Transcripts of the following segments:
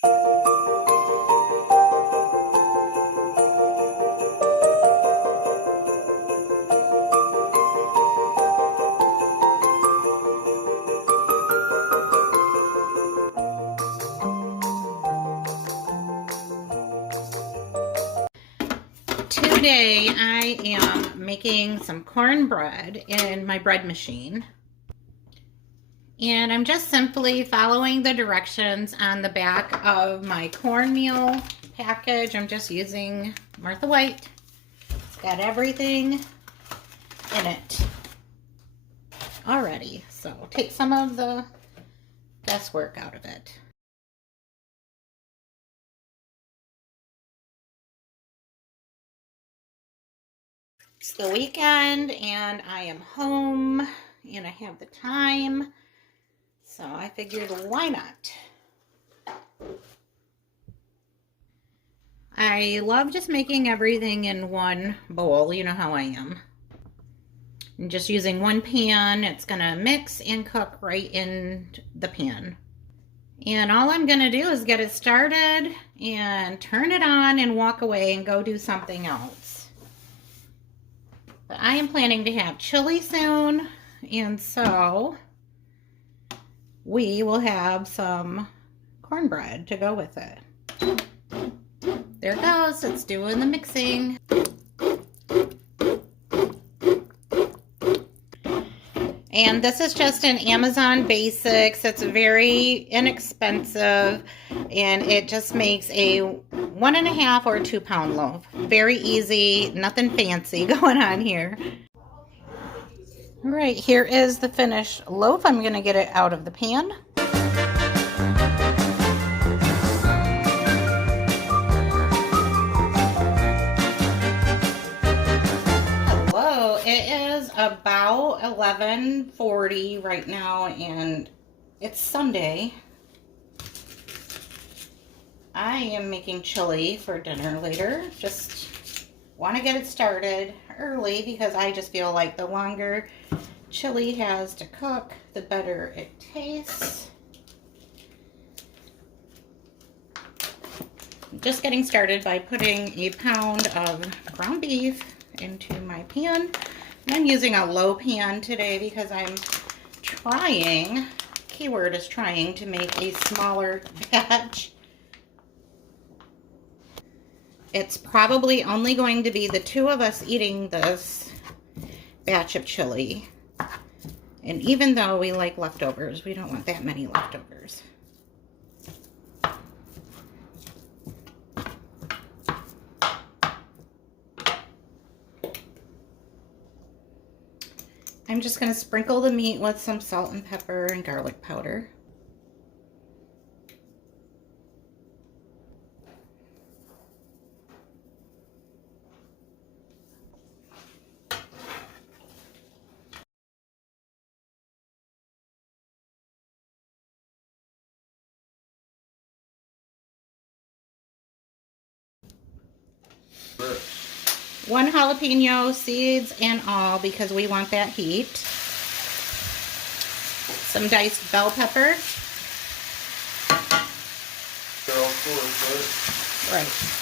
Today I am making some cornbread in my bread machine. And I'm just simply following the directions on the back of my cornmeal package. I'm just using Martha White. It's got everything in it already. So take some of the guesswork out of it. It's the weekend and I am home and I have the time, so I figured why not? I love just making everything in one bowl. You know how I am. And just using one pan, it's gonna mix and cook right in the pan. And all I'm gonna do is get it started and turn it on and walk away and go do something else. But I am planning to have chili soon, and so we will have some cornbread to go with it. There it goes, it's doing the mixing. And this is just an Amazon Basics. It's very inexpensive, and it just makes a 1.5 or 2 pound loaf. Very easy, nothing fancy going on here. All right, here is the finished loaf. I'm gonna get it out of the pan. It is about 11:40 right now, and it's Sunday. I am making chili for dinner later. Just want to get it started early because I just feel like the longer chili has to cook, the better it tastes. Just getting started by putting a pound of ground beef into my pan. I'm using a low pan today because I'm trying, keyword is trying, to make a smaller batch. It's probably only going to be the two of us eating this batch of chili. And even though we like leftovers, we don't want that many leftovers. I'm just going to sprinkle the meat with some salt and pepper and garlic powder. One jalapeno, seeds and all, because we want that heat. Some diced bell pepper. They're all cool, right? Right.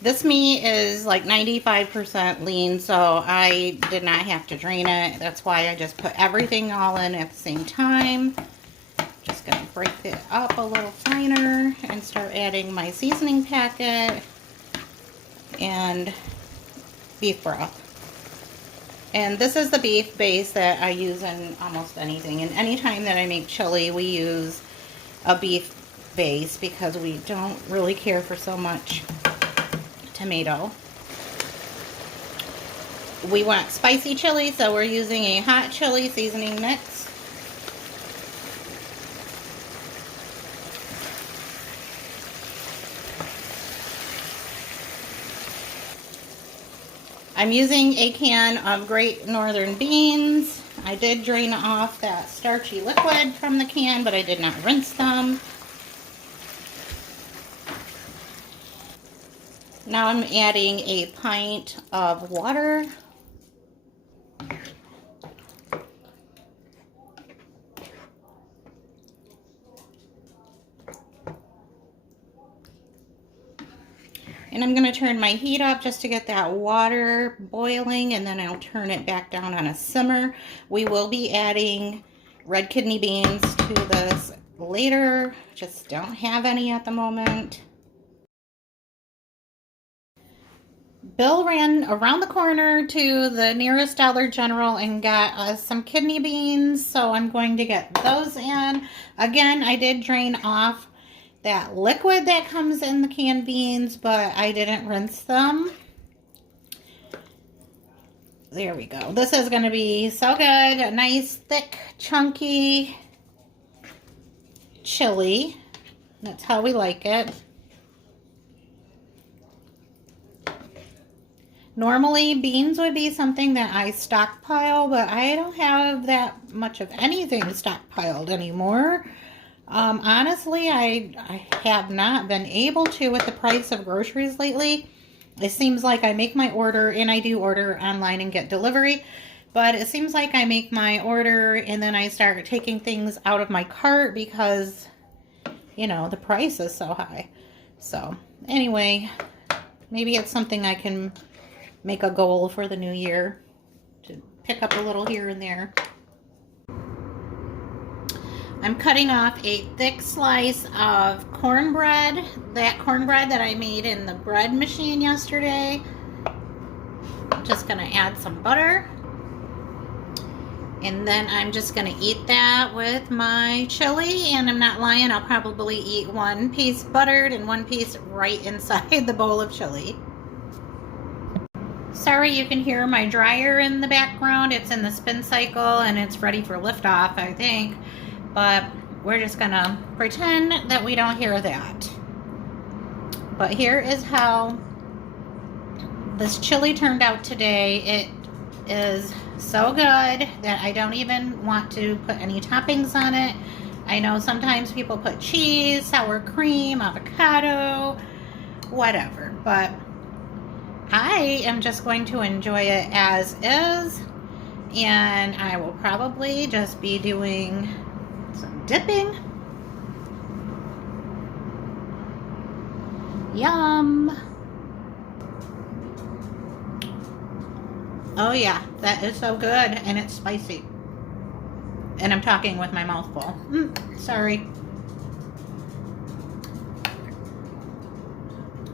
This meat is like 95% lean, so I did not have to drain it. That's why I just put everything all in at the same time. Just gonna break it up a little finer and start adding my seasoning packet and beef broth. And this is the beef base that I use in almost anything. And anytime that I make chili, we use a beef base because we don't really care for so much tomato. We want spicy chili, so we're using a hot chili seasoning mix. I'm using a can of Great Northern beans. I did drain off that starchy liquid from the can, but I did not rinse them. Now I'm adding a pint of water. And I'm going to turn my heat up just to get that water boiling, and then I'll turn it back down on a simmer. We will be adding red kidney beans to this later. Just don't have any at the moment. Bill ran around the corner to the nearest Dollar General and got us some kidney beans, so I'm going to get those in. Again, I did drain off that liquid that comes in the canned beans, but I didn't rinse them. There we go. This is going to be so good. A nice, thick, chunky chili. That's how we like it. Normally, beans would be something that I stockpile, but I don't have that much of anything stockpiled anymore. Honestly, I have not been able to with the price of groceries lately. It seems like I make my order, and I do order online and get delivery, but it seems like I make my order and then I start taking things out of my cart because, you know, the price is so high. So, anyway, maybe it's something I can make a goal for the new year to pick up a little here and there. I'm cutting off a thick slice of cornbread, that cornbread that I made in the bread machine yesterday. I'm just going to add some butter. And then I'm just going to eat that with my chili. And I'm not lying, I'll probably eat one piece buttered and one piece right inside the bowl of chili. Sorry, you can hear my dryer in the background. It's in the spin cycle and it's ready for liftoff, I think. But we're just gonna pretend that we don't hear that. But here is how this chili turned out today. It is so good that I don't even want to put any toppings on it. I know sometimes people put cheese, sour cream, avocado, whatever, but I am just going to enjoy it as is, and I will probably just be doing some dipping. Yum. Oh yeah, that is so good, and it's spicy. And I'm talking with my mouth full. Sorry.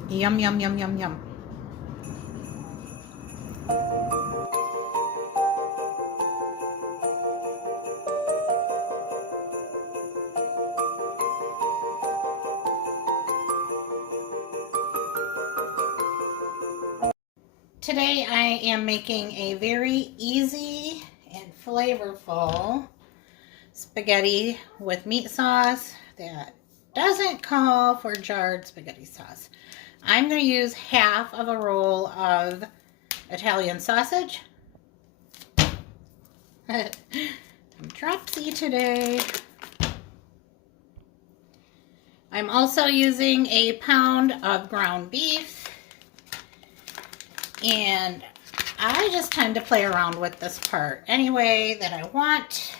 Yum, yum, yum, yum, yum. Today I am making a very easy and flavorful spaghetti with meat sauce that doesn't call for jarred spaghetti sauce. I'm going to use half of a roll of Italian sausage. I'm dropsy today. I'm also using a pound of ground beef. And I just tend to play around with this part any way that I want,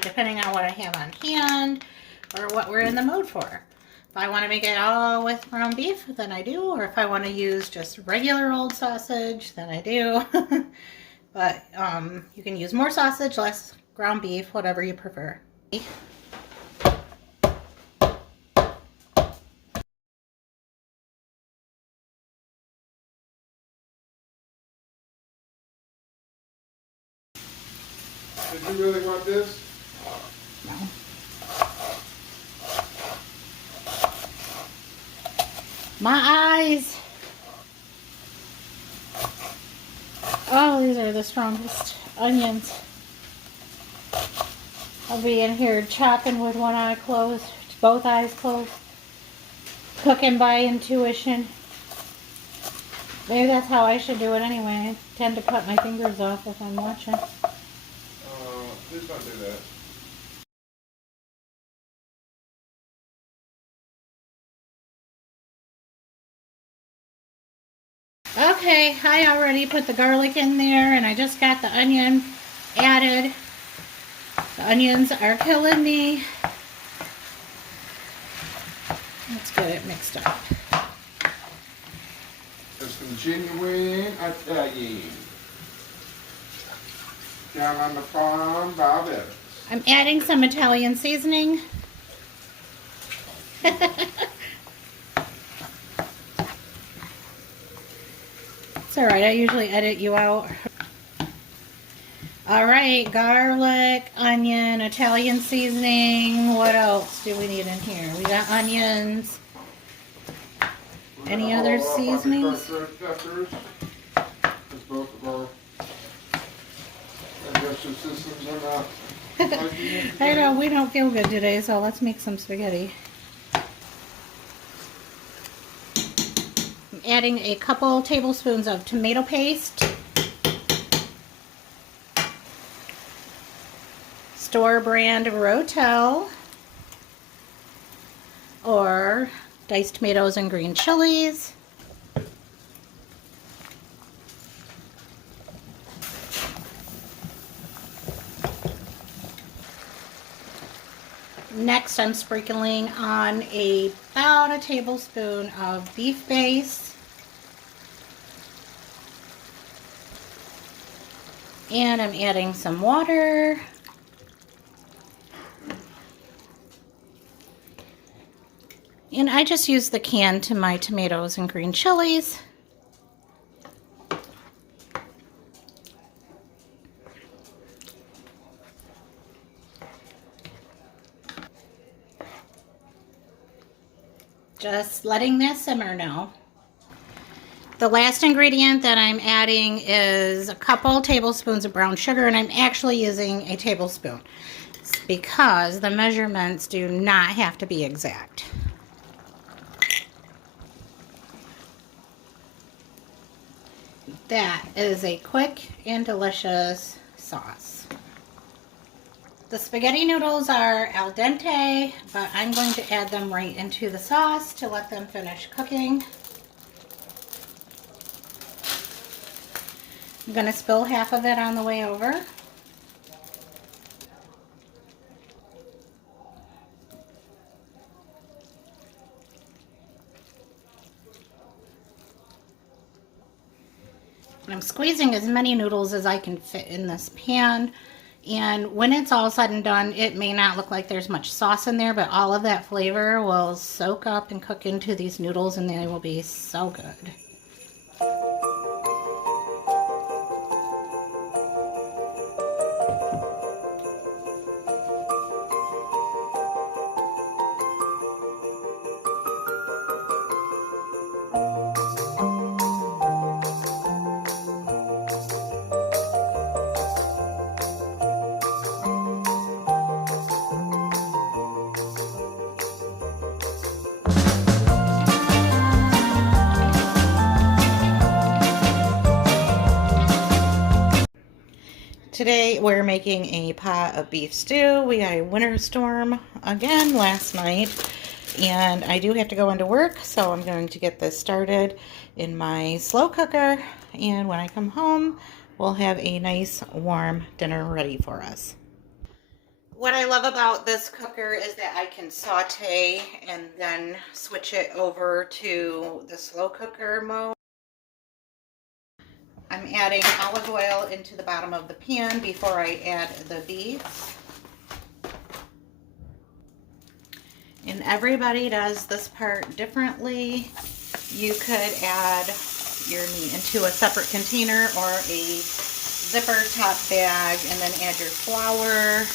depending on what I have on hand or what we're in the mood for. If I want to make it all with ground beef, then I do. Or if I want to use just regular old sausage, then I do. But you can use more sausage, less ground beef, whatever you prefer. Did you really want this? No. My eyes. Oh, these are the strongest onions. I'll be in here chopping with one eye closed, both eyes closed, cooking by intuition. Maybe that's how I should do it anyway. I tend to cut my fingers off if I'm watching. Please don't do that. Okay, I already put the garlic in there and I just got the onion added. The onions are killing me. Let's get it mixed up. There's some genuine Italian. Down on the farm, Bob Evans. I'm adding some Italian seasoning. It's alright, I usually edit you out. Alright, garlic, onion, Italian seasoning. What else do we need in here? We got onions. Any other seasonings? Peppers. Because both of our digestive systems are not. I know, we don't feel good today, so let's make some spaghetti. I'm adding a couple tablespoons of tomato paste. Store brand Rotel. Or diced tomatoes and green chilies. Next, I'm sprinkling on about a tablespoon of beef base. And I'm adding some water. And I just use the can to my tomatoes and green chilies. Just letting that simmer now. The last ingredient that I'm adding is a couple tablespoons of brown sugar, and I'm actually using a tablespoon because the measurements do not have to be exact. That is a quick and delicious sauce. The spaghetti noodles are al dente, but I'm going to add them right into the sauce to let them finish cooking. I'm going to spill half of it on the way over. And I'm squeezing as many noodles as I can fit in this pan. And when it's all said and done, it may not look like there's much sauce in there, but all of that flavor will soak up and cook into these noodles, and they will be so good. Today we're making a pot of beef stew. We got a winter storm again last night, and I do have to go into work, so I'm going to get this started in my slow cooker, and when I come home we'll have a nice warm dinner ready for us. What I love about this cooker is that I can saute and then switch it over to the slow cooker mode. I'm adding olive oil into the bottom of the pan before I add the beef. And everybody does this part differently. You could add your meat into a separate container or a zipper top bag and then add your flour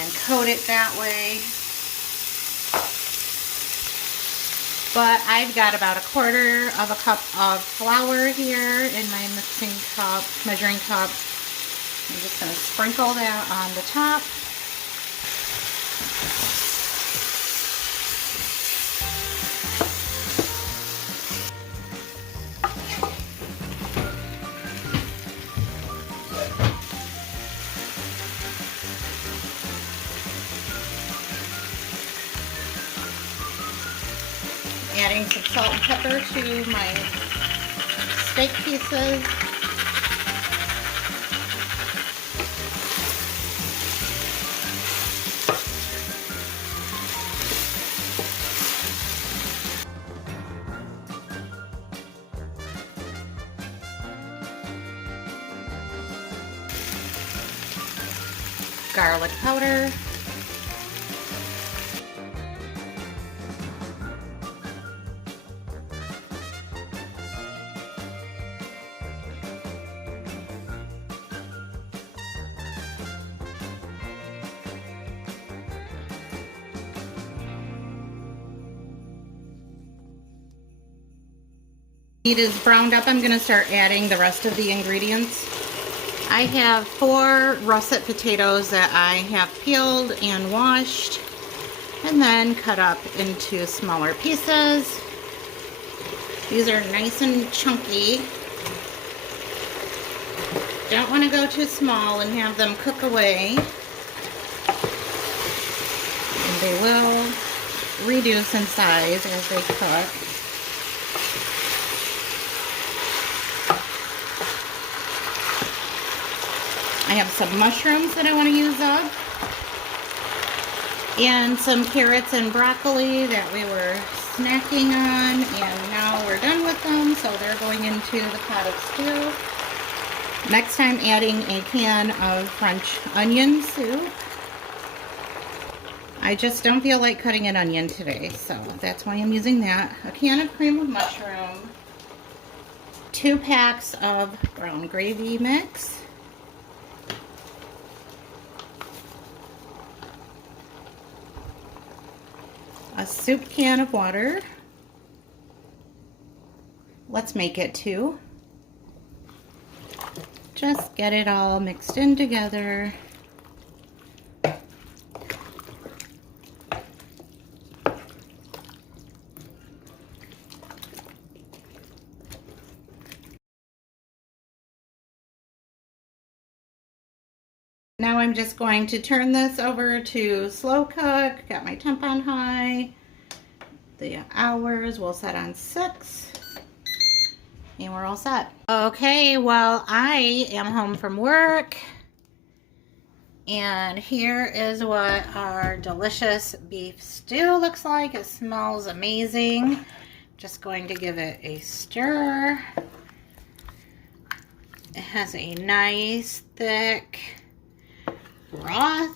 and coat it that way. But I've got about a quarter of a cup of flour here in my mixing cup, measuring cup. I'm just going to sprinkle that on the top. Adding some salt and pepper to my steak pieces. Garlic powder. Meat is browned up. I'm going to start adding the rest of the ingredients. I have 4 russet potatoes that I have peeled and washed and then cut up into smaller pieces. These are nice and chunky. Don't want to go too small and have them cook away. And they will reduce in size as they cook. I have some mushrooms that I want to use up, and some carrots and broccoli that we were snacking on, and now we're done with them, so they're going into the pot of stew. Next I'm adding a can of French onion soup. I just don't feel like cutting an onion today, so that's why I'm using that. A can of cream of mushroom, 2 packs of brown gravy mix, a soup can of water. Let's make it 2. Just get it all mixed in together. Now I'm just going to turn this over to slow cook. Got my temp on high. The hours will set on 6. And we're all set. Okay, well, I am home from work. And here is what our delicious beef stew looks like. It smells amazing. Just going to give it a stir. It has a nice thick broth.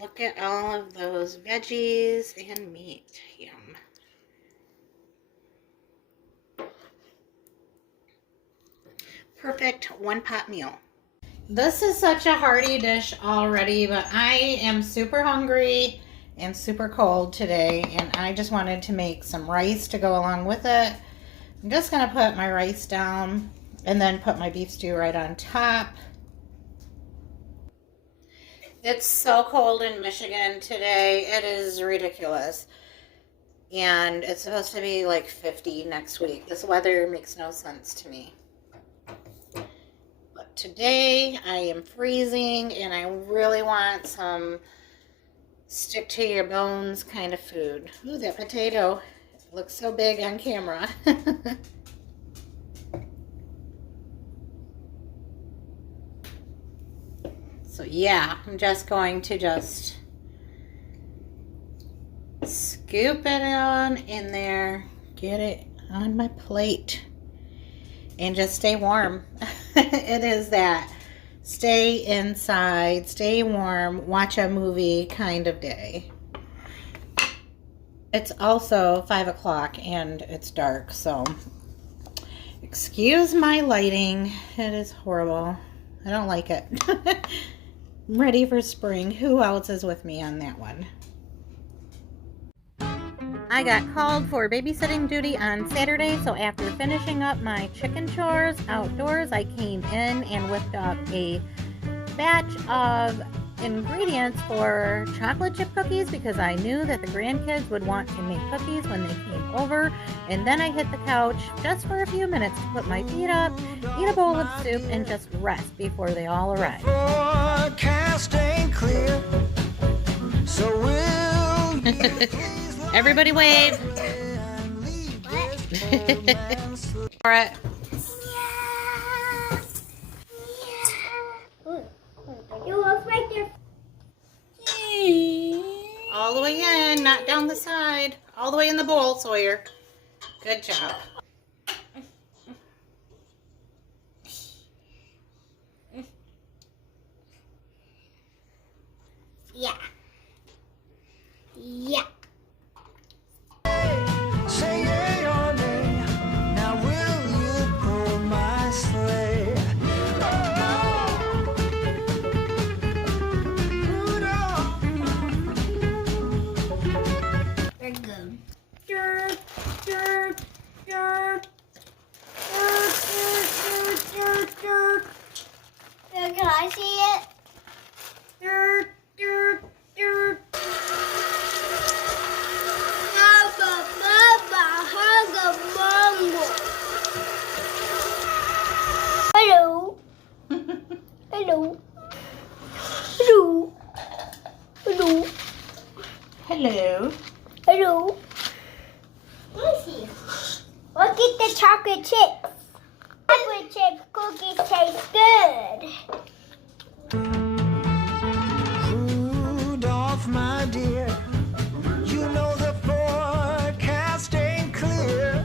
Look at all of those veggies and meat. Yum. Perfect one-pot meal. This is such a hearty dish already, but I am super hungry and super cold today, and I just wanted to make some rice to go along with it. I'm just going to put my rice down and then put my beef stew right on top. It's so cold in Michigan today. It is ridiculous. And it's supposed to be like 50 next week. This weather makes no sense to me. But today I am freezing and I really want some stick to your bones kind of food. Ooh, that potato looks so big on camera. So yeah, I'm just going to scoop it on in there, get it on my plate, and just stay warm. It is that stay inside, stay warm, watch a movie kind of day. It's also 5 o'clock and it's dark, so excuse my lighting. It is horrible. I don't like it. I'm ready for spring. Who else is with me on that one? I got called for babysitting duty on Saturday, so after finishing up my chicken chores outdoors, I came in and whipped up a batch of ingredients for chocolate chip cookies because I knew that the grandkids would want to make cookies when they came over. And then I hit the couch just for a few minutes to put my feet up, eat a bowl of soup, and just rest before they all arrived. Forecast ain't clear, so Everybody wave. All right. You look like you're... All the way in, not down the side. All the way in the bowl, Sawyer. Good job. Yeah. Yeah. Say yea or nay, now will you pull my sleigh? We're good. Can I see it? Hello. Hello. Hello. Hello. Hello. Hello. Let me see. Look at the chocolate chips. Chocolate chip cookies taste good. Rudolph, my dear, you know the forecast ain't clear,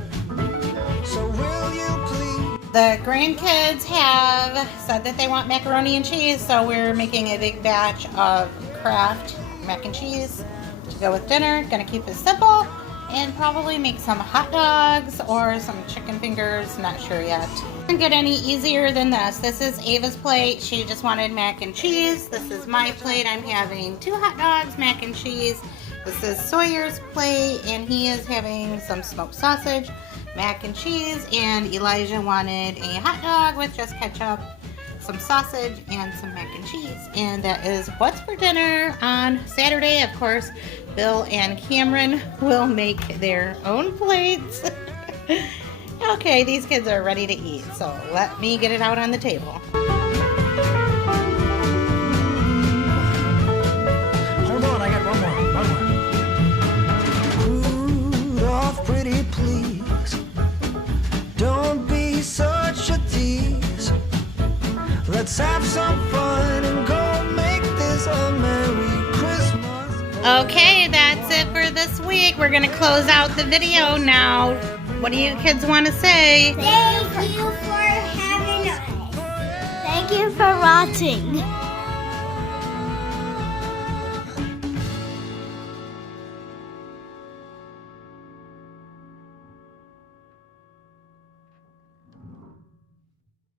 so will you please? The grandkids have said that they want macaroni and cheese, so we're making a big batch of Kraft mac and cheese to go with dinner. Gonna keep it simple and probably make some hot dogs or some chicken fingers, not sure yet. Doesn't get any easier than this. This is Ava's plate. She just wanted mac and cheese. This is my plate. I'm having 2 hot dogs, mac and cheese. This is Sawyer's plate, and he is having some smoked sausage, mac and cheese, and Elijah wanted a hot dog with just ketchup, some sausage, and some mac and cheese. And that is what's for dinner on Saturday. Of course, Bill and Cameron will make their own plates. Okay, these kids are ready to eat, so let me get it out on the table. Hold on, I got one more. Rudolph, pretty please, don't be such a tease. Let's have some fun and go make this a Merry Christmas. Okay, that's it for this week. We're gonna close out the video now. What do you kids want to say? Thank you for having us. Thank you for watching.